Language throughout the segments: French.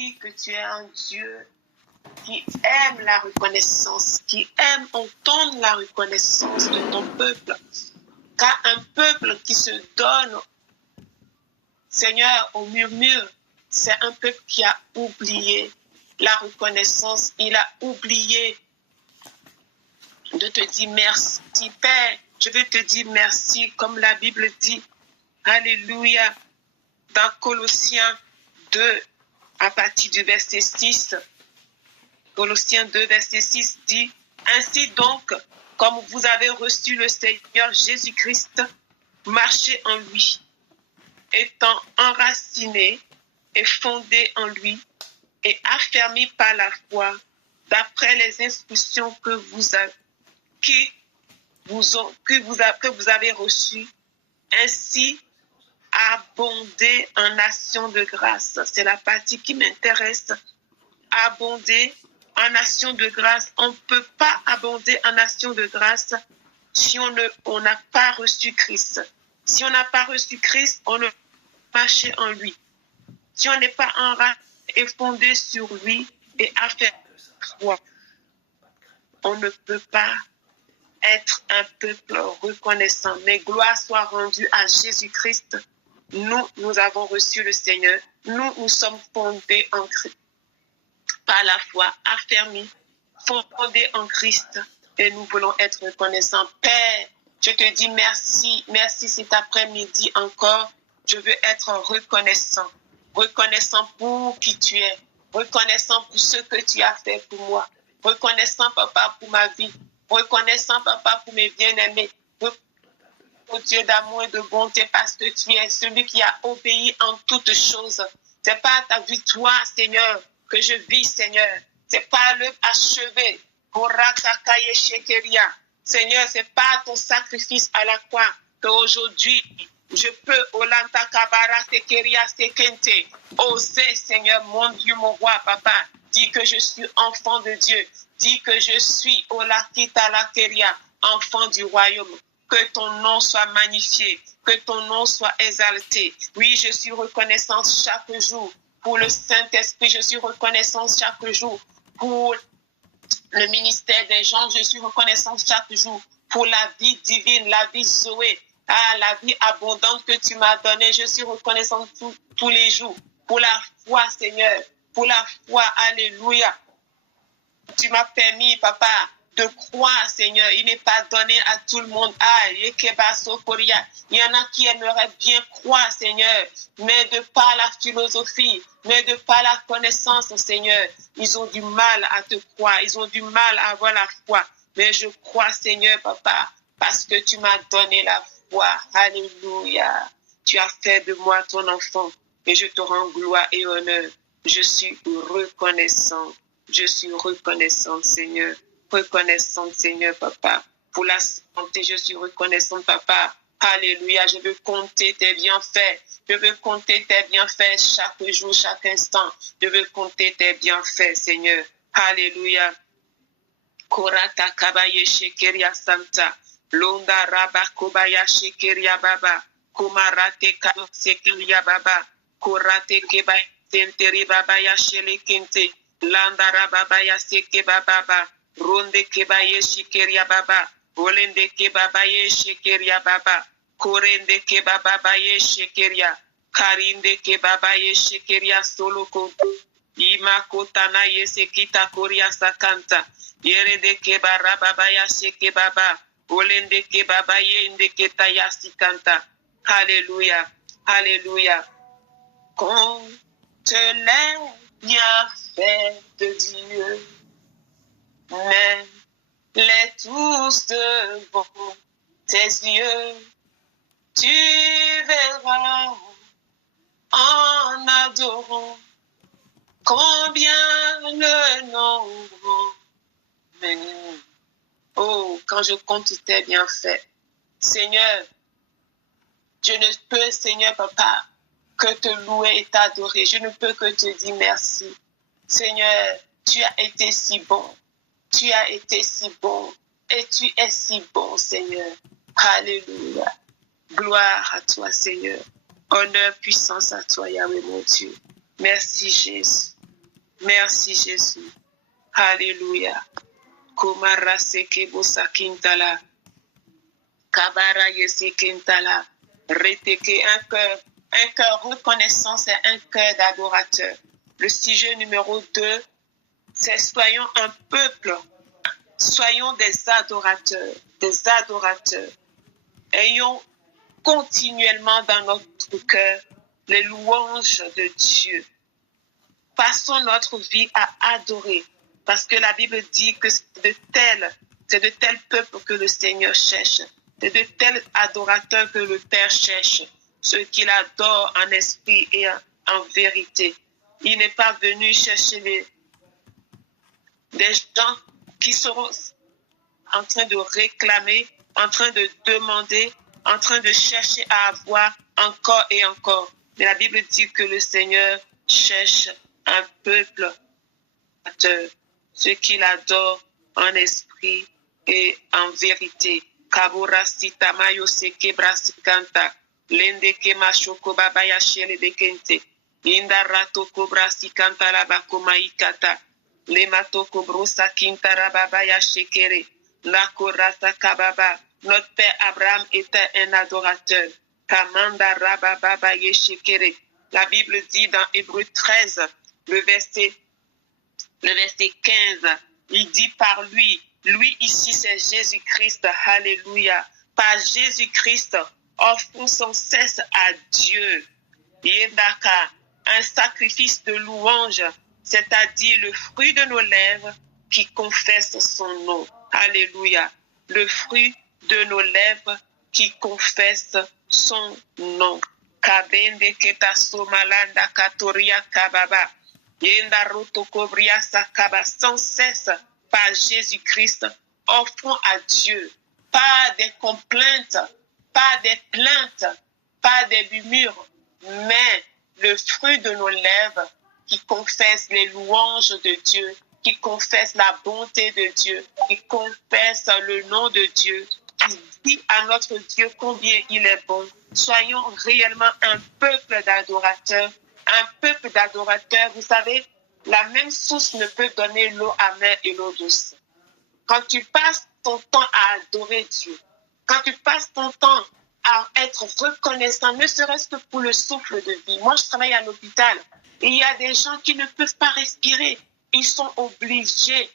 dit que tu es un Dieu qui aime la reconnaissance, qui aime entendre la reconnaissance de ton peuple. Car un peuple qui se donne, Seigneur, au murmure, c'est un peuple qui a oublié la reconnaissance. Il a oublié de te dire merci, Père. Je veux te dire merci, comme la Bible dit. Alléluia. Dans Colossiens 2, à partir du verset 6, Colossiens 2, verset 6 dit, « Ainsi donc, comme vous avez reçu le Seigneur Jésus-Christ, marchez en lui, étant enracinés et fondés en lui, et affermis par la foi, d'après les instructions que vous avez reçues, ainsi abonder en actions de grâce. » C'est la partie qui m'intéresse. Abonder en actions de grâce. On ne peut pas abonder en actions de grâce si on n'a pas reçu Christ. Si on n'a pas reçu Christ, on ne peut pas marcher en lui. Si on n'est pas en race et fondé sur lui et affaire foi, on ne peut pas être un peuple reconnaissant. Mais gloire soit rendue à Jésus-Christ. Nous avons reçu le Seigneur. Nous sommes fondés en Christ. Par la foi, affermis, fondés en Christ. Et nous voulons être reconnaissants. Père, je te dis merci. Merci cet après-midi encore. Je veux être reconnaissant. Reconnaissant pour qui tu es. Reconnaissant pour ce que tu as fait pour moi. Reconnaissant, Papa, pour ma vie. Reconnaissant, Papa, pour mes bien-aimés. Ô Dieu d'amour et de bonté, parce que tu es celui qui a obéi en toutes choses. C'est pas ta victoire, Seigneur, que je vis, Seigneur. C'est pas l'œuvre achevée. Seigneur, c'est pas ton sacrifice à la croix qu'aujourd'hui je peux, oser, Seigneur, mon Dieu, mon roi, Papa. Dis que je suis enfant de Dieu. Dis que je suis enfant du royaume. Que ton nom soit magnifié, que ton nom soit exalté. Oui, je suis reconnaissante chaque jour pour le Saint-Esprit. Je suis reconnaissante chaque jour pour le ministère des gens. Je suis reconnaissante chaque jour pour la vie divine, la vie Zoé, la vie abondante que tu m'as donnée. Je suis reconnaissante tous les jours pour la foi, Seigneur, pour la foi. Alléluia. Tu m'as permis, Papa, de croire, Seigneur. Il n'est pas donné à tout le monde. Il y en a qui aimeraient bien croire, Seigneur, mais de par la philosophie, mais de par la connaissance, Seigneur, ils ont du mal à te croire. Ils ont du mal à avoir la foi. Mais je crois, Seigneur, Papa, parce que tu m'as donné la foi. Alléluia. Tu as fait de moi ton enfant et je te rends gloire et honneur. Je suis reconnaissant. Je suis reconnaissante, Seigneur. Reconnaissante, Seigneur, Papa. Pour la santé, je suis reconnaissante, Papa. Alléluia. Je veux compter tes bienfaits. Je veux compter tes bienfaits chaque jour, chaque instant. Je veux compter tes bienfaits, Seigneur. Alléluia. Korata kabaye shekeria santa. Londa raba kobaya shekeria baba. Komarate kabo sekeria baba. Korate kebaya senteri baba ya shele kente. Landa raba ya seke baba. Ronde kebaye shikeria baba. Olende kebabaye shikeria baba. Korende kebabaye shikeria. Karinde kebabaye shikeria soloko. Ima kotana yesekita koria sakanta. Yerede kebarababaya sheke baba. Olende kebabaye indeketa yasikanta. Alléluia. Alléluia. Compte les bienfaits de Dieu. Mais les tous devant tes yeux, tu verras en adorant combien le nombre. Mais, oh, quand je compte tes bienfaits, Seigneur, je ne peux, Seigneur Papa, que te louer et t'adorer. Je ne peux que te dire merci. Seigneur, tu as été si bon. Tu as été si bon et tu es si bon, Seigneur. Alléluia. Gloire à toi, Seigneur. Honneur, puissance à toi, Yahweh, mon Dieu. Merci, Jésus. Merci Jésus. Alléluia. Komara seke bosa kintala. Kabara yese kintala. Reteke un cœur reconnaissant, c'est un cœur d'adorateur. Le sujet numéro 2, c'est soyons un peuple. Soyons des adorateurs. Des adorateurs. Ayons continuellement dans notre cœur les louanges de Dieu. Passons notre vie à adorer, parce que la Bible dit que c'est de tels peuples que le Seigneur cherche. C'est de tels adorateurs que le Père cherche, ceux qu'il adore en esprit et en vérité. Il n'est pas venu chercher des gens qui seront en train de réclamer, en train de demander, en train de chercher à avoir encore et encore. Mais la Bible dit que le Seigneur cherche un peuple, ceux qu'il adore en esprit et en vérité. Kabura sita mayo seke brasikanta, lende ke mashoko babaya shele bekente, inda rato kobra sikanta la bakoma ikata, le mato kobro sakinta rababaya shekere, la korata kababa. Notre père Abraham était un adorateur. Kamanda rabababa yeshekere. La Bible dit dans Hébreux 13, le verset 15, il dit par lui ici c'est Jésus-Christ, alléluia. Par Jésus-Christ, offrons sans cesse à Dieu. Yedaka, un sacrifice de louange, c'est-à-dire le fruit de nos lèvres qui confesse son nom. Alléluia. Le fruit de nos lèvres qui confesse son nom. Kabende keta somalanda katoria kababa. Yenda roto kobria sakaba, sans cesse par Jésus-Christ, offrons à Dieu, pas des complaintes, pas des plaintes, pas des murmures, mais le fruit de nos lèvres qui confesse les louanges de Dieu, qui confesse la bonté de Dieu, qui confesse le nom de Dieu, qui dit à notre Dieu combien il est bon. Soyons réellement un peuple d'adorateurs. Un peuple d'adorateurs, vous savez, la même source ne peut donner l'eau amère et l'eau douce. Quand tu passes ton temps à adorer Dieu, quand tu passes ton temps à être reconnaissant, ne serait-ce que pour le souffle de vie. Moi, je travaille à l'hôpital et il y a des gens qui ne peuvent pas respirer. Ils sont obligés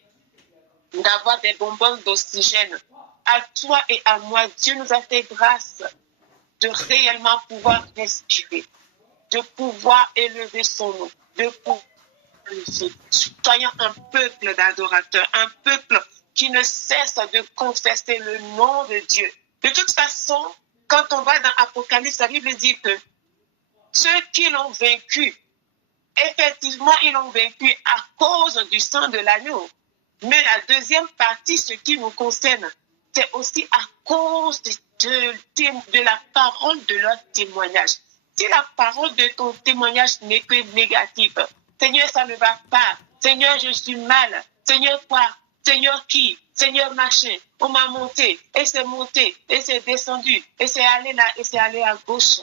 d'avoir des bonbons d'oxygène. À toi et à moi, Dieu nous a fait grâce de réellement pouvoir respirer, de pouvoir élever son nom, de pouvoir soyons un peuple d'adorateurs, un peuple qui ne cesse de confesser le nom de Dieu. De toute façon, quand on va dans Apocalypse, la Bible dit que ceux qui l'ont vaincu, effectivement, ils l'ont vaincu à cause du sang de l'agneau. Mais la deuxième partie, ce qui nous concerne, c'est aussi à cause de la parole de leur témoignage. Si la parole de ton témoignage n'est que négative, Seigneur, ça ne va pas. Seigneur, je suis mal. Seigneur, quoi? Seigneur, qui? Seigneur, machin. On m'a monté, et c'est monté, et c'est descendu, et c'est allé là, et c'est allé à gauche.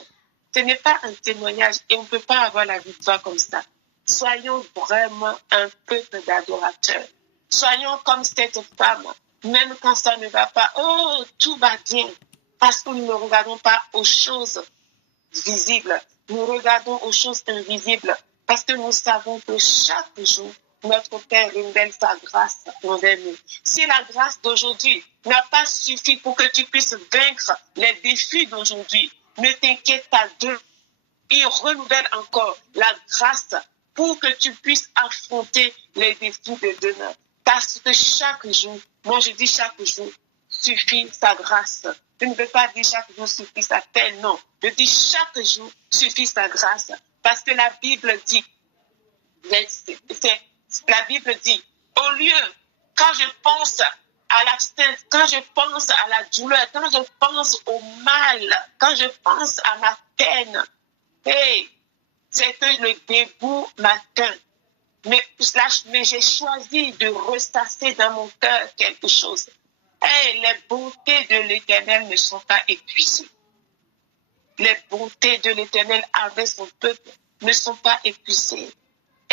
Ce n'est pas un témoignage, et on ne peut pas avoir la victoire comme ça. Soyons vraiment un peuple d'adorateurs. Soyons comme cette femme, même quand ça ne va pas. Oh, tout va bien. Parce que nous ne regardons pas aux choses visibles. Nous regardons aux choses invisibles. Parce que nous savons que chaque jour, notre Père renouvelle sa grâce envers nous. Si la grâce d'aujourd'hui n'a pas suffi pour que tu puisses vaincre les défis d'aujourd'hui, ne t'inquiète pas d'eux. Il renouvelle encore la grâce pour que tu puisses affronter les défis de demain. Parce que chaque jour, moi je dis chaque jour, suffit sa grâce. Je ne veux pas dire chaque jour suffit sa peine, non. Je dis chaque jour suffit sa grâce. Parce que la Bible dit, au lieu, quand je pense à l'abstinence, quand je pense à la douleur, quand je pense au mal, quand je pense à ma peine, hey, c'est que le dégoût m'atteint. Mais j'ai choisi de ressasser dans mon cœur quelque chose. Hey, les bontés de l'Éternel ne sont pas épuisées. Les bontés de l'Éternel avec son peuple ne sont pas épuisées.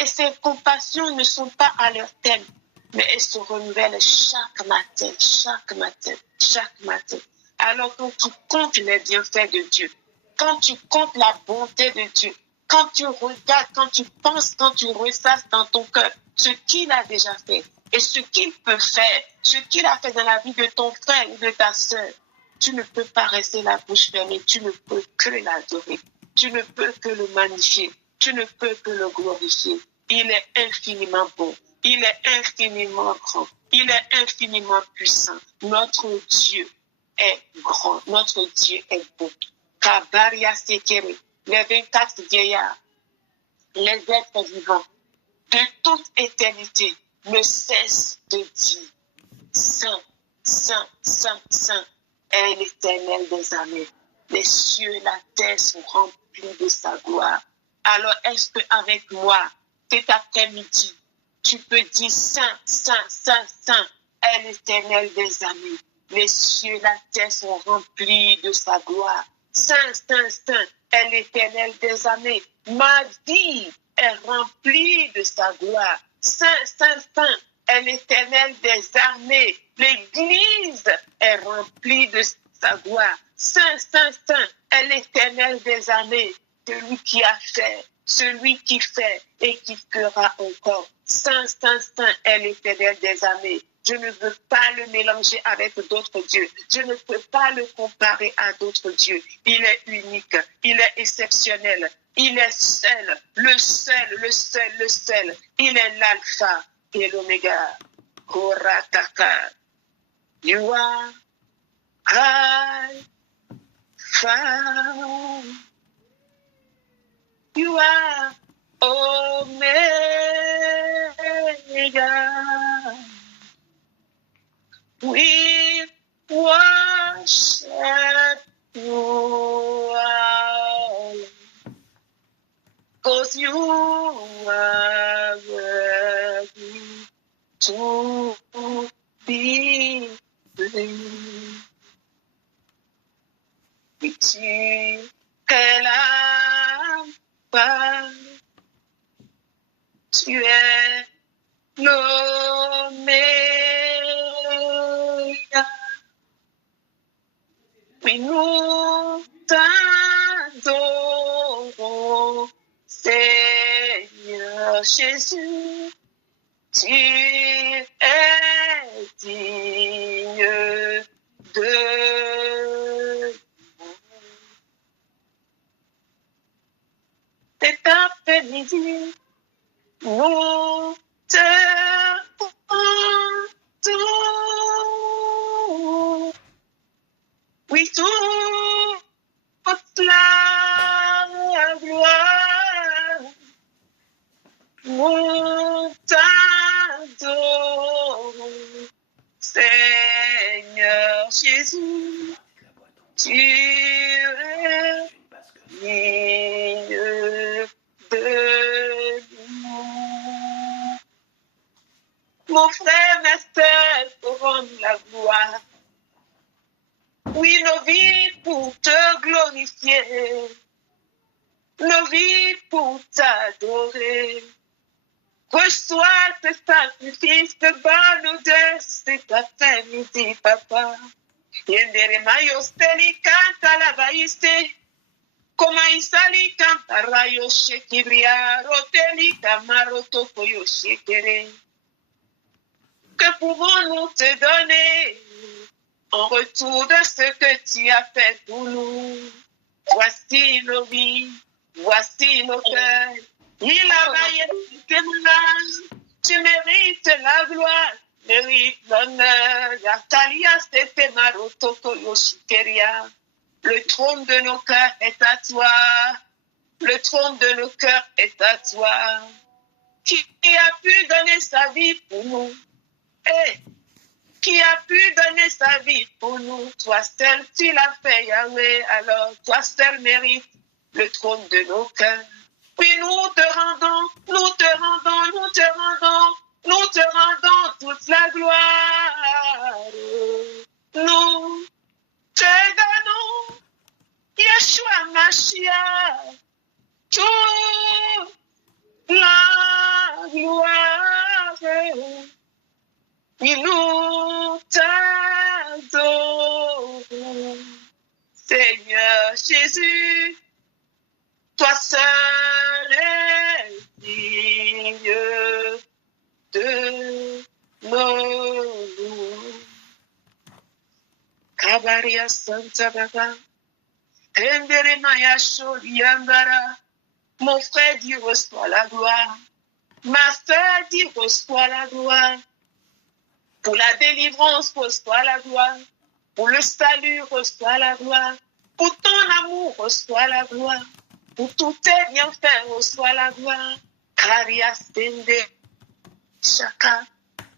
Et ces compassions ne sont pas à leur terme, mais elles se renouvellent chaque matin, chaque matin, chaque matin. Alors quand tu comptes les bienfaits de Dieu, quand tu comptes la bonté de Dieu, quand tu regardes, quand tu penses, quand tu ressasses dans ton cœur ce qu'il a déjà fait et ce qu'il peut faire, ce qu'il a fait dans la vie de ton frère ou de ta sœur, tu ne peux pas rester la bouche fermée, tu ne peux que l'adorer, tu ne peux que le magnifier, tu ne peux que le glorifier. Il est infiniment bon, il est infiniment grand, il est infiniment puissant. Notre Dieu est grand, notre Dieu est beau. Kabaria Sekere, les 24 vieillards, les êtres vivants, de toute éternité, ne cessent de dire Saint, Saint, Saint, Saint est l'Éternel des armées. Les cieux et la terre sont remplis de sa gloire. Alors, est-ce qu'avec moi, cet après-midi, tu peux dire Saint, Saint, Saint, Saint est l'Éternel des armées. Les cieux et la terre sont remplis de sa gloire. Saint, Saint, Saint est l'Éternel des armées. Ma vie est remplie de sa gloire. Saint, Saint, Saint est l'Éternel des armées. L'Église est remplie de sa gloire. Saint, Saint, Saint est l'Éternel des armées. Celui qui a fait, celui qui fait et qui fera encore. Saint, Saint, Saint est l'Éternel des armées. Je ne veux pas le mélanger avec d'autres dieux. Je ne peux pas le comparer à d'autres dieux. Il est unique, il est exceptionnel, il est seul, le seul, le seul, le seul. Il est l'alpha et l'oméga. Korataka. You are Alpha. You are Omega. We worship you, cause you are worthy to be praised. Oui, tu es l'Alpha, tu es l'Oméga. Oui, nous t'adorons, Seigneur Jésus. Tu es digne de cet après-midi. Nous te rendons, oui, toute la gloire. Nous t'adorons, Seigneur Jésus. Tu es digne de nous. Mon frère, ma sœur, pour rendre la gloire. Oui, nos vies pour te glorifier. Nos vies pour t'adorer. Reçois ce sacrifice de bonne odeur cet après-midi, papa. Yendere mayo steli canta la baiste. Como isali canta rayo shekibria. Roteli camaro toko yo shekere. Que pouvons-nous te donner en retour de ce que tu as fait pour nous? Voici nos vies, voici nos cœurs. Il a baillé tes mains, tu mérites la gloire, mérites l'honneur. Yatalia sete marotoko yoshikeria. Le trône de nos cœurs est à toi, le trône de nos cœurs est à toi. Qui a pu donner sa vie pour nous? Qui a pu donner sa vie pour nous? Toi seul, tu l'as fait, Yahweh. Alors, toi seul mérites le trône de nos cœurs. Puis nous te rendons, nous te rendons, nous te rendons, nous te rendons toute la gloire. Nous te donnons, Yeshua Mashiach, toute la Et nous t'adorons, Seigneur Jésus, toi seul est digne de nos louanges. Kabaria Santa Baba, Endere Maya Shoriandara, mon frère dit reçois la gloire, ma sœur dit reçois la gloire, pour la délivrance reçois la gloire, pour le salut reçois la gloire, pour ton amour reçois la gloire, pour tout tes bienfaits reçois la gloire. Karia Sende Shaka,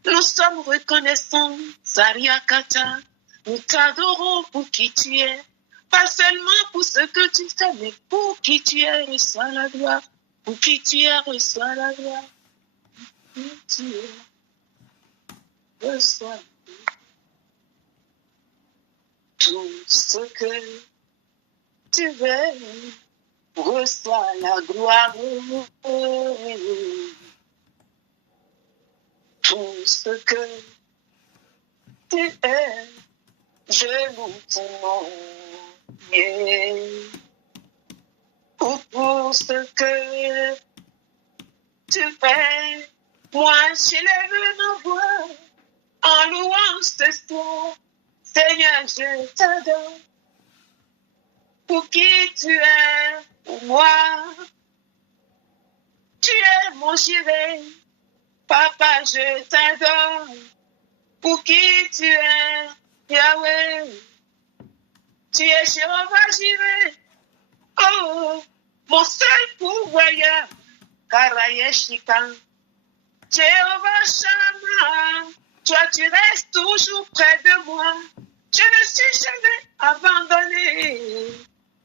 nous sommes reconnaissants, Zaria Kata, nous t'adorons pour qui tu es, pas seulement pour ce que tu fais, mais pour qui tu es, reçois la gloire, pour qui tu es, reçois la gloire, pour qui tu es, reçois tout ce que tu veux, reçois la gloire, tout ce que tu es, je loue ton nom. Pour ce que tu fais, moi j'élève ma voix en louange ce soir. Seigneur, je t'adore. Pour qui tu es, pour moi, tu es mon gilet. Papa, je t'adore. Pour qui tu es, Yahweh. Tu es Jéhovah Jireh, oh, mon seul pourvoyeur, Karayeshika. Jéhovah Shammah, toi tu restes toujours près de moi. Je ne suis jamais abandonné.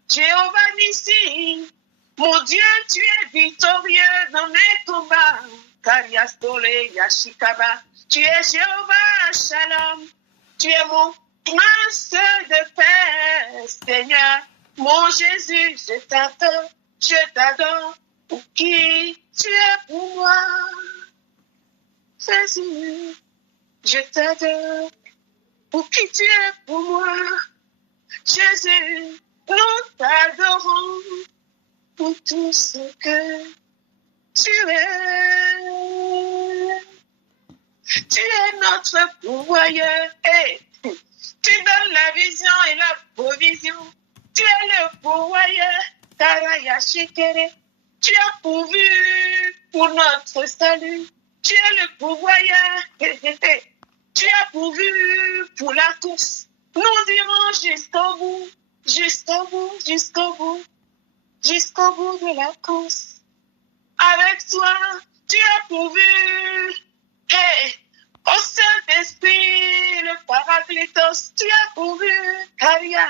Jéhovah Nissi, mon Dieu, tu es victorieux dans mes combats. Kariastole Yashikaba, tu es Jéhovah Shalom, tu es mon prince de paix, Seigneur, mon Jésus, je t'adore, pour qui tu es pour moi. Jésus, je t'adore, pour qui tu es pour moi. Jésus, nous t'adorons, pour tout ce que tu es. Tu es notre pourvoyeur, et tu donnes la vision et la provision. Tu es le pourvoyeur, Karayashikere. Tu as pourvu pour notre salut. Tu es le pourvoyeur, tu as pourvu pour la course. Nous irons jusqu'au bout, jusqu'au bout, jusqu'au bout, jusqu'au bout de la course. Avec toi, tu as pourvu. Au Saint-Esprit, le Paraclétos, tu as pourvu, Caria.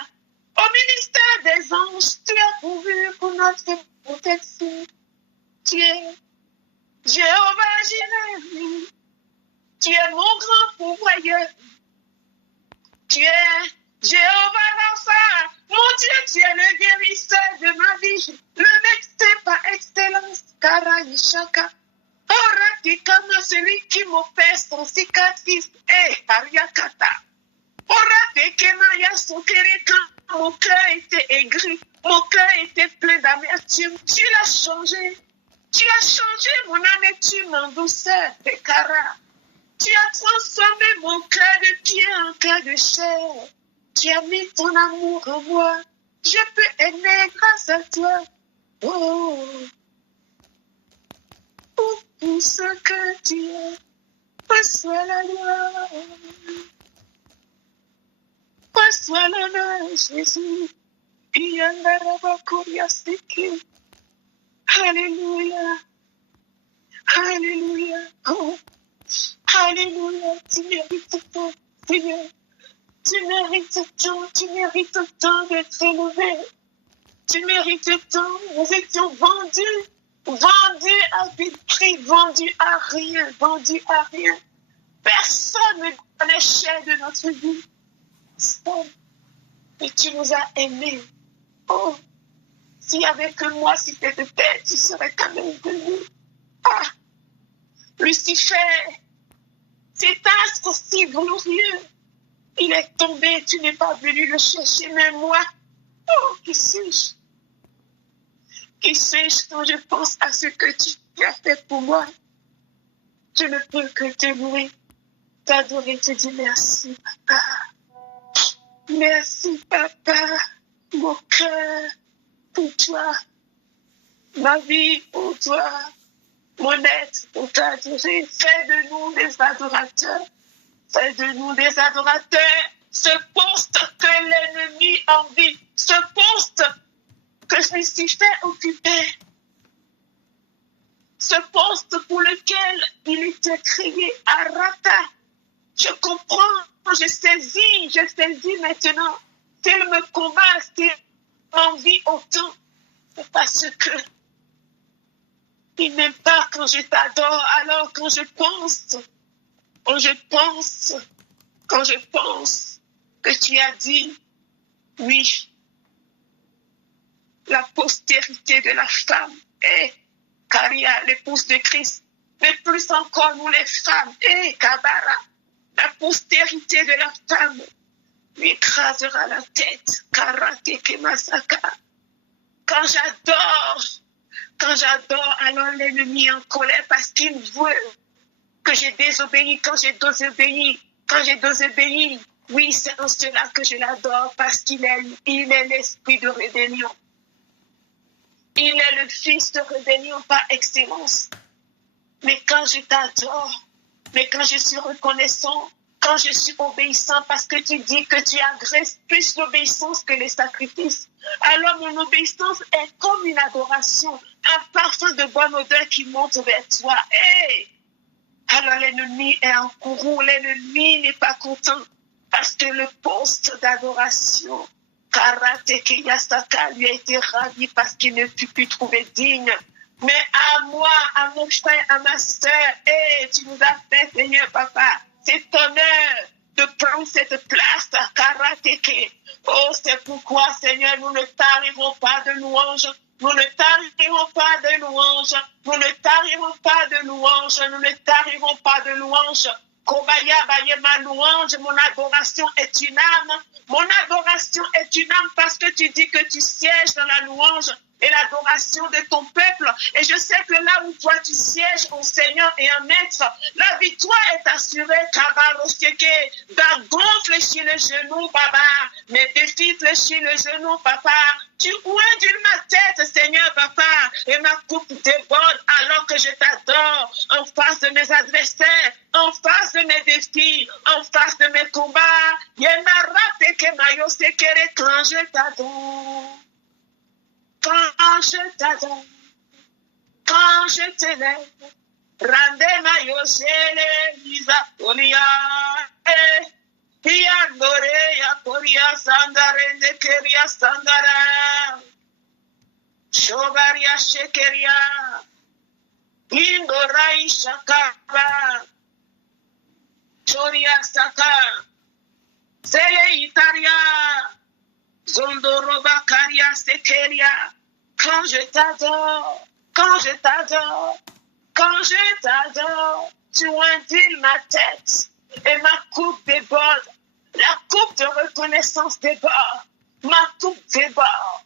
Au ministère des anges, tu as pourvu pour notre protection. Tu es Jéhovah Jireh. Tu es mon grand pourvoyeur. Tu es Jéhovah Rapha. Mon Dieu, tu es le guérisseur de ma vie. Le médecin par excellence, Karayishaka. Oratikama, celui qui m'opère sans cicatrice, Ariakata. Oratekemaya Sokereka, mon cœur était aigri, mon cœur était plein d'amertume. Tu l'as changé. Tu as changé mon amertume en douceur, Tekara. Tu as transformé mon cœur de pierre en cœur de chair. Tu as mis ton amour en moi. Je peux aimer grâce à toi. Oh. Pour tout ce que tu es, reçois la gloire, reçois l'honneur, Jésus. Alléluia, alléluia, oh, alléluia, tu mérites tout, Seigneur. Tu mérites tant d'être élevé. Tu mérites tant, nous étions vendus à vil prix, vendus à rien. Personne ne connaît cher de notre vie. Seul. Et tu nous as aimés. Oh, s'il n'y avait que moi sur cette terre, tu serais quand même venu. Ah, Lucifer, Cet astre si glorieux, il est tombé, tu n'es pas venu le chercher, mais moi, oh, qui suis-je? Qui suis-je quand je pense à ce que tu as fait pour moi? Je ne peux que te louer, t'adorer, te dire merci, papa. Merci, papa. Mon cœur pour toi, ma vie pour toi, mon être pour t'adorer. Fais de nous des adorateurs. Fais de nous des adorateurs. Ce poste que l'ennemi envie, ce poste que je me suis fait occuper, ce poste pour lequel il était créé à Rata. Je comprends, je saisis maintenant qu'il me combat, qu'il m'envie autant. C'est parce que il n'aime pas quand je t'adore. Alors quand je pense que tu as dit, oui, la postérité de la femme est Caria, l'épouse de Christ, mais plus encore nous les femmes, Kabara, la postérité de la femme lui écrasera la tête, Karate Kemasaka. Quand j'adore, alors l'ennemi est en colère parce qu'il veut que j'ai désobéi. Quand j'ai désobéi, oui, c'est en cela que je l'adore, parce qu'il est l'esprit de rébellion. Il est le fils de rébellion par excellence. Mais quand je t'adore, mais quand je suis reconnaissant, quand je suis obéissant, parce que tu dis que tu agresses plus l'obéissance que les sacrifices, alors mon obéissance est comme une adoration, un parfum de bonne odeur qui monte vers toi. Alors l'ennemi est en courroux, l'ennemi n'est pas content, parce que le poste d'adoration, Karate Kiyasaka, lui a été ravi parce qu'il ne fut plus trouvé digne. Mais à moi, à mon frère, à ma soeur, tu nous as fait, Seigneur Papa, cet honneur de prendre cette place à Karateke. Oh, c'est pourquoi, Seigneur, nous ne tarirons pas de louanges. Nous ne tarirons pas de louanges. Nous ne tarirons pas de louanges. Nous ne tarirons pas de louanges. Kobaya baye ma louange, mon adoration est une âme. Mon adoration est une âme parce que tu dis que tu sièges dans la louange et l'adoration de ton peuple. Et je sais que là où toi tu sièges, mon Seigneur et un maître, la victoire est assurée. Kabaroseke, gonfle sur le genou, papa. Mais défile sur le genou, papa. Tu oindules ma tête, Seigneur, papa. Et ma coupe déborde alors que je t'adore en face de mes adversaires, en face de mes défis, en face de mes combats. Quand je t'adore. Quand je t'adore, quand je t'élève, Randema Yosele, Lisa Polia, Piandore, Yakoria, Sandare, Nekeria, Sandara, Shobaria, Shekeria, Indorai, Shakaba, Choria, Saka, Sele, Itaria, Zondoroba, Karia, Sekeria. Quand je t'adore, tu induis ma tête et ma coupe déborde. La coupe de reconnaissance déborde. Ma coupe déborde.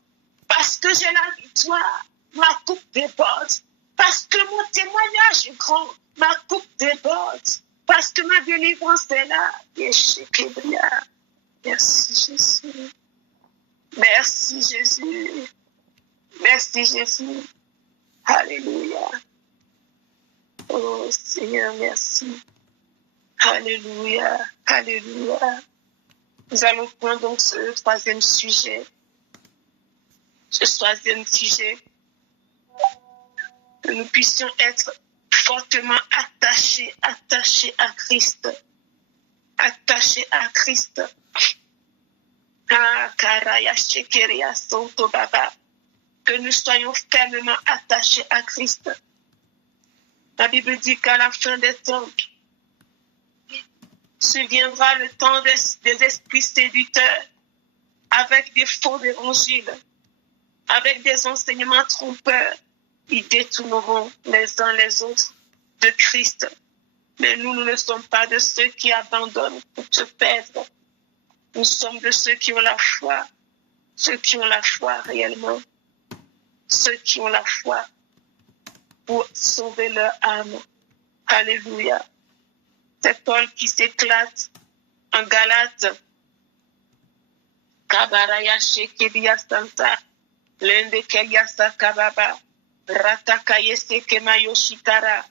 Parce que j'ai la victoire, ma coupe déborde. Parce que mon témoignage est grand, ma coupe déborde. Parce que ma délivrance est là. Merci Jésus. Merci Jésus. Merci Jésus. Alléluia. Oh Seigneur, merci. Alléluia. Alléluia. Nous allons prendre donc ce troisième sujet. Que nous puissions être fortement attachés à Christ. Attachés à Christ. Que nous soyons fermement attachés à Christ. La Bible dit qu'à la fin des temps, surviendra le temps des esprits séducteurs, avec des faux évangiles, avec des enseignements trompeurs. Ils détourneront les uns les autres de Christ. Mais nous ne sommes pas de ceux qui abandonnent pour se perdre. Nous sommes de ceux qui ont la foi. Ceux qui ont la foi réellement. Ceux qui ont la foi pour sauver leur âme. Alléluia. C'est Paul qui s'éclate en Galates. Kabaraya shekedia santa. Lende keliasa kababa. Ratakaye sekemayo shikara.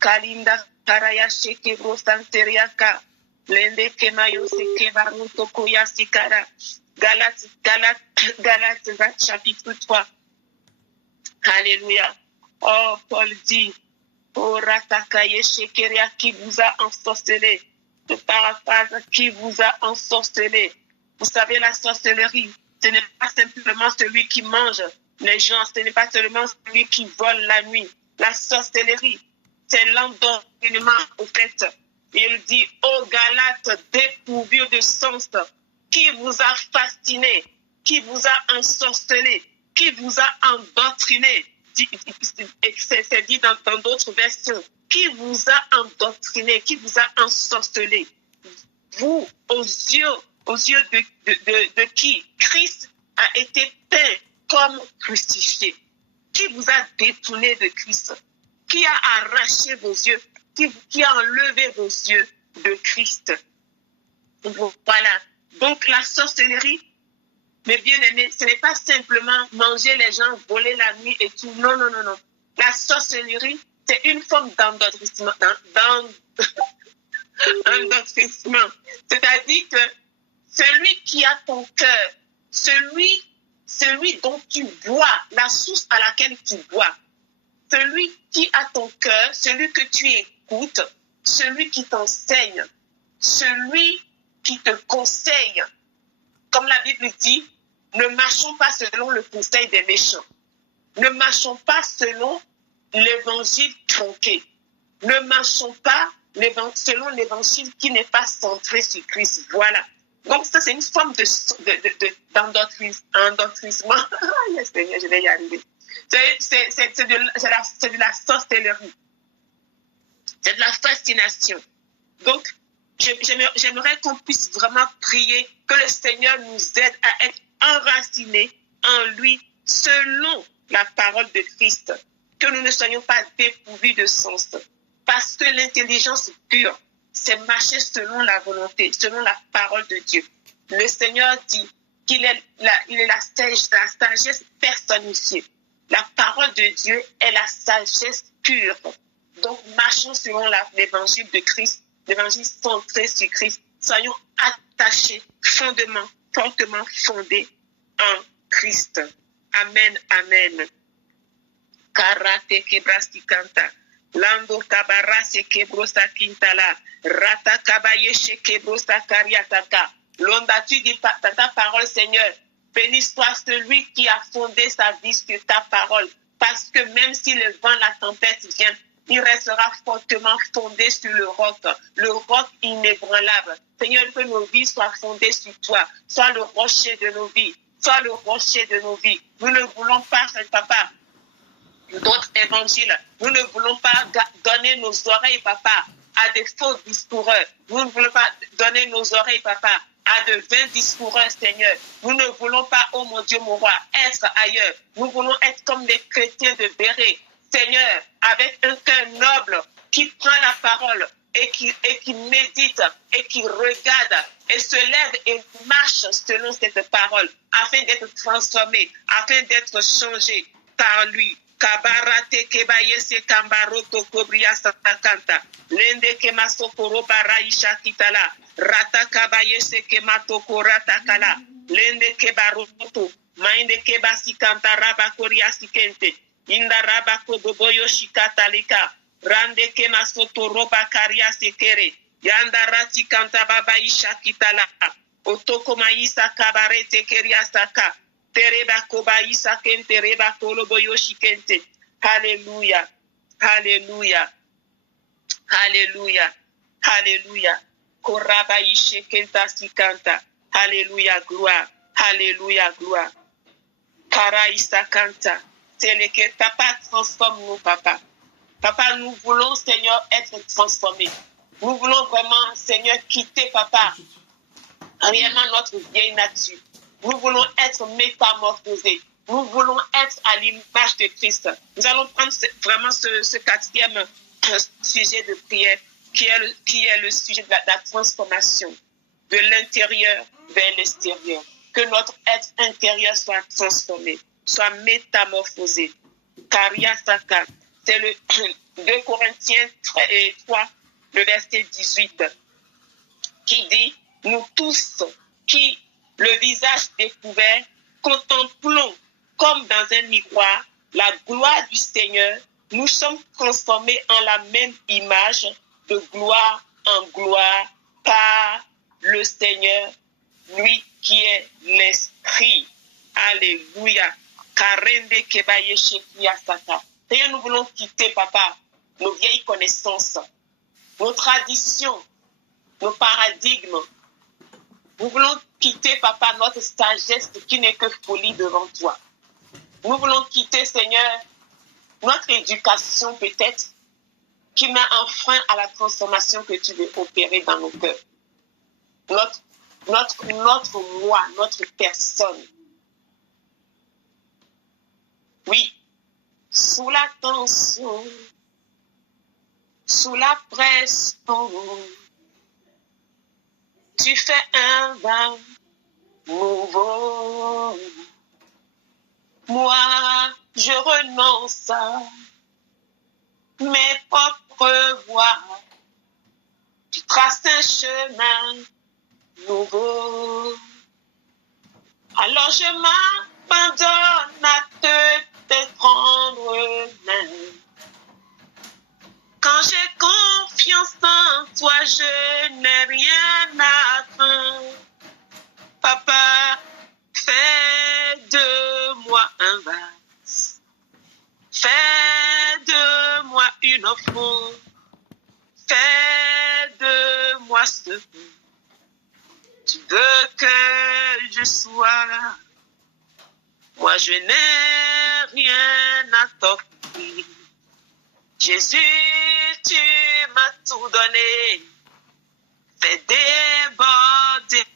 Kalinda karaya shekebro santeriaka. Lende kemayo sekevaruto koya sikara. Galates, chapitre 3. Alléluia. Oh, Paul dit, oh, Ratakaye Shekeria, qui vous a ensorcelé. Je paraphrase, qui vous a ensorcelé. Vous savez, la sorcellerie, ce n'est pas simplement celui qui mange les gens, ce n'est pas seulement celui qui vole la nuit. La sorcellerie, c'est l'endormissement, au fait. Il dit, ô Galates, dépourvus de sens, qui vous a fasciné, qui vous a ensorcelé, qui vous a endoctriné. C'est dit dans d'autres versions. Qui vous a endoctriné, qui vous a ensorcelé. Vous, aux yeux de qui Christ a été peint comme crucifié. Qui vous a détourné de Christ. Qui a arraché vos yeux, qui a enlevé vos yeux de Christ. Voilà. Donc la sorcellerie, mes bien-aimés, ce n'est pas simplement manger les gens, voler la nuit et tout. Non, non, non, non. La sorcellerie, c'est une forme d'endoctrinement. C'est-à-dire que celui qui a ton cœur, celui dont tu bois, la source à laquelle tu bois, celui qui a ton cœur, celui que tu écoutes, celui qui t'enseigne, celui qui te conseille. Comme la Bible dit, ne marchons pas selon le conseil des méchants. Ne marchons pas selon l'évangile tronqué. Ne marchons pas selon l'évangile qui n'est pas centré sur Christ. Voilà. Donc ça, c'est une forme d'endoctrinement. Seigneur, je vais y arriver. C'est de la sorcellerie. C'est de la fascination. Donc, j'aimerais qu'on puisse vraiment prier que le Seigneur nous aide à être enracinés en lui selon la parole de Christ. Que nous ne soyons pas dépourvus de sens. Parce que l'intelligence pure, c'est marcher selon la volonté, selon la parole de Dieu. Le Seigneur dit qu'il est la sagesse personnifiée. La parole de Dieu est la sagesse pure. Donc, marchons selon l'évangile de Christ, l'évangile centré sur Christ. Soyons attachés, fortement fondés en Christ. Amen, amen. Karate kebrasti kanta. Lando kabarase kebrosa kintala. Rata kabayeshe kebrosa kariataka. Londa, tu dis ta parole, Seigneur. Béni soit celui qui a fondé sa vie sur ta parole. Parce que même si le vent, la tempête viennent, il restera fortement fondé sur le roc inébranlable. Seigneur, que nos vies soient fondées sur toi. Sois le rocher de nos vies. Sois le rocher de nos vies. Nous ne voulons pas, papa, d'autres évangiles. Nous ne voulons pas donner nos oreilles, papa, à des faux discoureurs. Nous ne voulons pas donner nos oreilles, papa, à de vains discoureurs, Seigneur. Nous ne voulons pas, oh mon Dieu, mon roi, être ailleurs. Nous voulons être comme les chrétiens de Béret. Seigneur, avec un cœur noble qui prend la parole et qui médite et qui regarde et se lève et marche selon cette parole afin d'être transformé, afin d'être changé par lui. Kabarate kebaye se kambaroto kobria satakanta. Lende kemasokoro baraisha kitala. Rata kabaye se kematoko ratakala. Lende kebaroto. Mainde kebasi kanta rabakoria sikente. Inda rabako boboyo shikatalika. Rande kemasoto roba karia sekere. Yanda rati kanta babaisha kitala. Otoko maisa kabarete keria saka. Tereba kobaisa kente reba koloboyo shikente. Alléluia. Alléluia. Alléluia. Alléluia. Korabaishe kenta sikanta. Alléluia, gloire. Alléluia, gloire. Karaisa kanta. C'est le que papa transforme nous, papa. Papa, nous voulons, Seigneur, être transformés. Nous voulons vraiment, Seigneur, quitter, Papa, réellement notre vieille nature. Nous voulons être métamorphosés. Nous voulons être à l'image de Christ. Nous allons prendre vraiment ce quatrième sujet de prière qui est le sujet de la transformation de l'intérieur vers l'extérieur. Que notre être intérieur soit transformé, soit métamorphosé. Karia Saka, c'est le 2 Corinthiens 3, le verset 18, qui dit, nous tous qui, le visage découvert, contemplons comme dans un miroir la gloire du Seigneur, nous sommes transformés en la même image de gloire en gloire par le Seigneur, lui qui est l'Esprit. Alléluia. Seigneur, nous voulons quitter, Papa, nos vieilles connaissances, nos traditions, nos paradigmes. Nous voulons quitter, Papa, notre sagesse qui n'est que folie devant toi. Nous voulons quitter, Seigneur, notre éducation peut-être qui met un frein à la transformation que tu veux opérer dans nos cœurs. Notre moi, notre personne. Oui, sous la tension, sous la pression, tu fais un vin nouveau. Moi, je renonce à mes propres voies. Tu traces un chemin nouveau. Alors je m'abandonne à tes tendres mains. Quand j'ai confiance en toi, je n'ai rien à craindre. Papa, fais de moi un vase. Fais de moi une offrande. Fais de moi ce que tu veux que je sois. Moi, je n'ai rien à t'offrir. Jésus, tu m'as tout donné. Fais déborder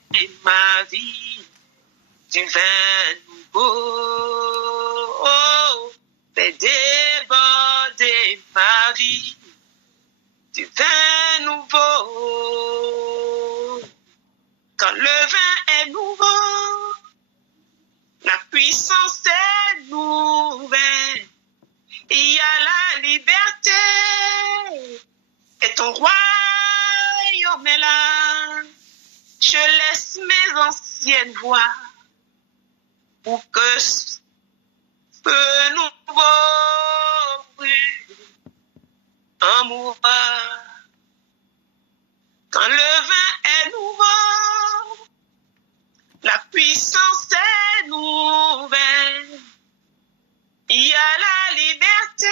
ma vie du vin nouveau. Fais déborder ma vie du vin nouveau. Quand le vin est nouveau, la puissance est nouvelle. Il y a la liberté et ton royaume est là. Je laisse mes anciennes voix pour que feu nouveau brûle en moi. Quand le vin est nouveau, la puissance est nouvelle. Il y a la liberté,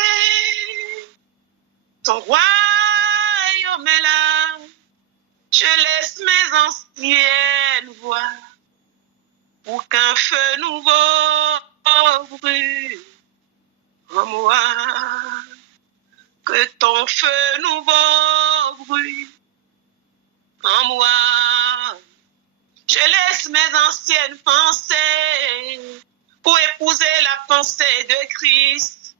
ton royaume est là. Je laisse mes anciennes voix pour qu'un feu nouveau brûle en moi. Que ton feu nouveau brûle en moi. Je laisse mes anciennes pensées pour épouser la pensée de Christ.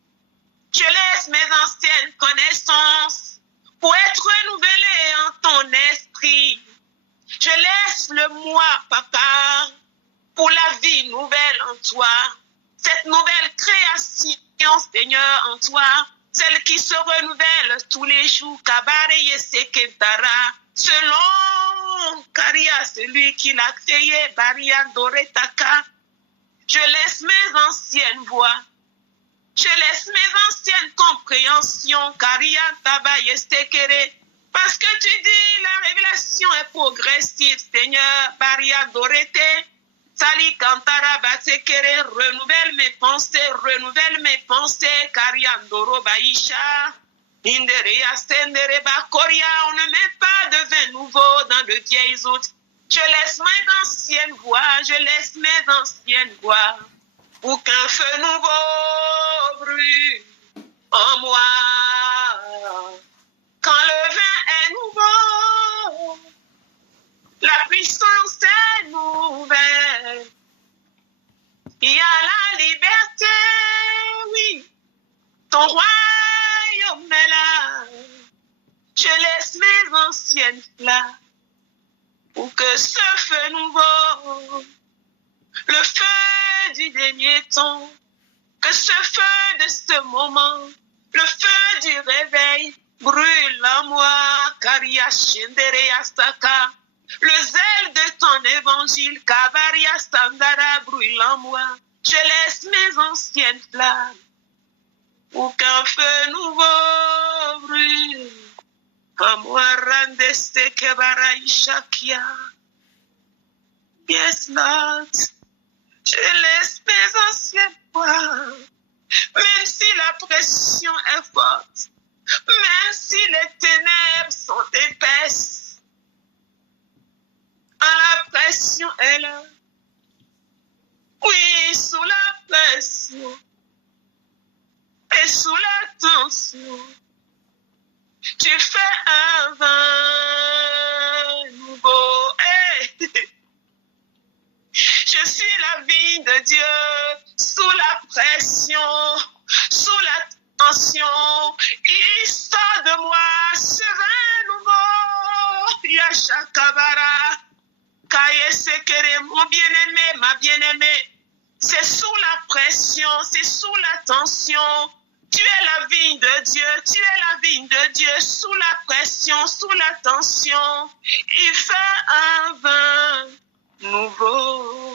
Je laisse mes anciennes connaissances pour être renouvelé en ton esprit. Je laisse le moi, Papa, pour la vie nouvelle en toi. Cette nouvelle création, Seigneur, en toi, celle qui se renouvelle tous les jours. Selon Karia, celui qui l'a créé, Baria Doretaka. Je laisse mes anciennes voix. Je laisse mes anciennes compréhensions, Karia Tabayestekere, parce que tu dis la révélation est progressive, Seigneur, Baria Dorete, Sali Kantara Batekere, renouvelle mes pensées, Karia Ndoro Baisha, Inderea Sendereba Koria, on ne met pas de vin nouveau dans de vieilles outils. Je laisse mes anciennes voix, pour qu'un feu nouveau brûle en moi. Quand le vin est nouveau, mes anciennes flammes, pour que ce feu nouveau, le feu du dernier temps, que ce feu de ce moment, le feu du réveil, brûle en moi, Karia Shendere Astaka. Le zèle de ton évangile, Kavaria Standara, brûle en moi. Je laisse mes anciennes flammes pour qu'un feu nouveau brûle. Comme Warandeste Kebara Ishakia. Yes, Lord. Je laisse mes anciennes flammes, même si la pression est forte, même si les ténèbres sont épaisses. La pression est là. Oui, sous la pression et sous la tension, tu fais un vin nouveau. Hey. Je suis la vigne de Dieu, sous la pression, sous la tension. Il sort de moi ce vin nouveau. Yashakabara. Mon bien-aimé, ma bien-aimée, c'est sous la pression, c'est sous la tension. Tu es la vigne de Dieu, tu es la vigne de Dieu, sous la pression, sous la tension. Il fait un vin nouveau.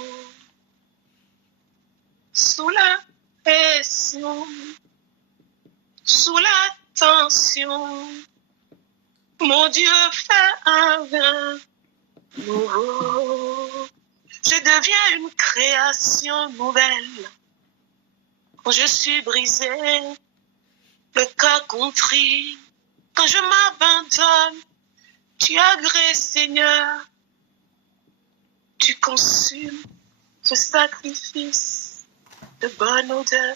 Sous la pression, sous la tension, mon Dieu fait un vin nouveau. Je deviens une création nouvelle. Quand je suis brisé, le cœur contrit, quand je m'abandonne, tu agrées, Seigneur. Tu consumes ce sacrifice de bonne odeur.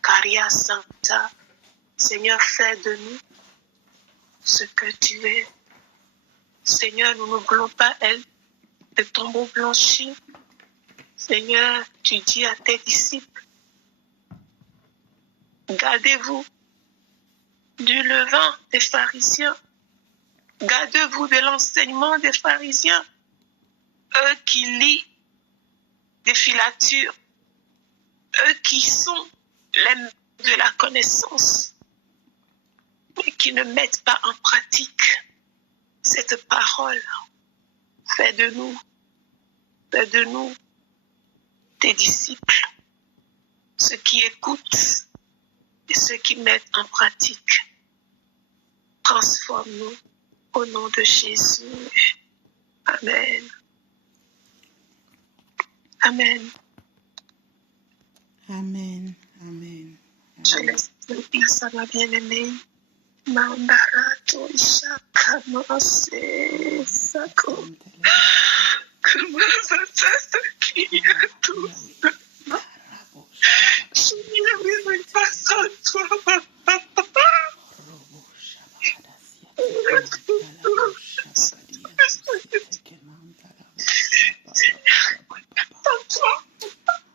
Caria Sancta, Seigneur, fais de nous ce que tu es. Seigneur, nous ne voulons pas être de tombeaux blanchis. Seigneur, tu dis à tes disciples, gardez-vous du levain des pharisiens. Gardez-vous de l'enseignement des pharisiens. Eux qui lient des filatures. Eux qui sont les maîtres de la connaissance, mais qui ne mettent pas en pratique cette parole. Fais de nous tes disciples, ceux qui écoutent et ceux qui mettent en pratique. Transforme-nous au nom de Jésus. Amen. Amen. Amen. Amen. Je laisse la place à ma bien-aimée. Mandarato Ishakamase Sako. Comment ça s'écrit à tous?